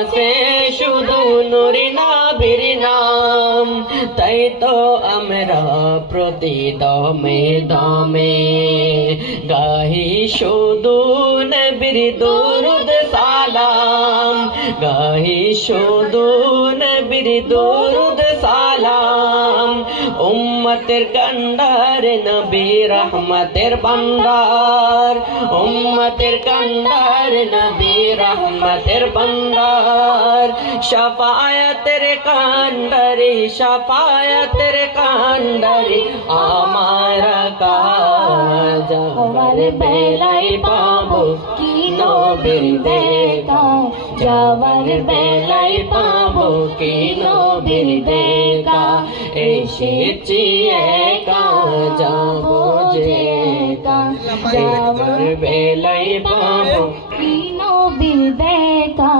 আছে শুধু নূরে নবীর নাম, তাই তো আমরা প্রতি দমে দমে গাহি শুধু নবীর দরুদ সালাম, গাহি শুধু নবীর দরুদ সালাম। উম্মতের কান্ডার নবী রহমতের ভান্ডার, উম্মতের কান্ডার নবী রহমতের ভান্ডার। শাফায়াতের কান্ডারি, শাফায়াতের কান্ডারি আমার কাজ, যাওয়ার বেলায় পাবো কি নবীর দেখা, যাওয়ার বেলায় পাবো কি নবীর দেখা। এসেছি একা যাবো যে একা, যাওয়ার বেলায় পাবো কি নবীর দেখা।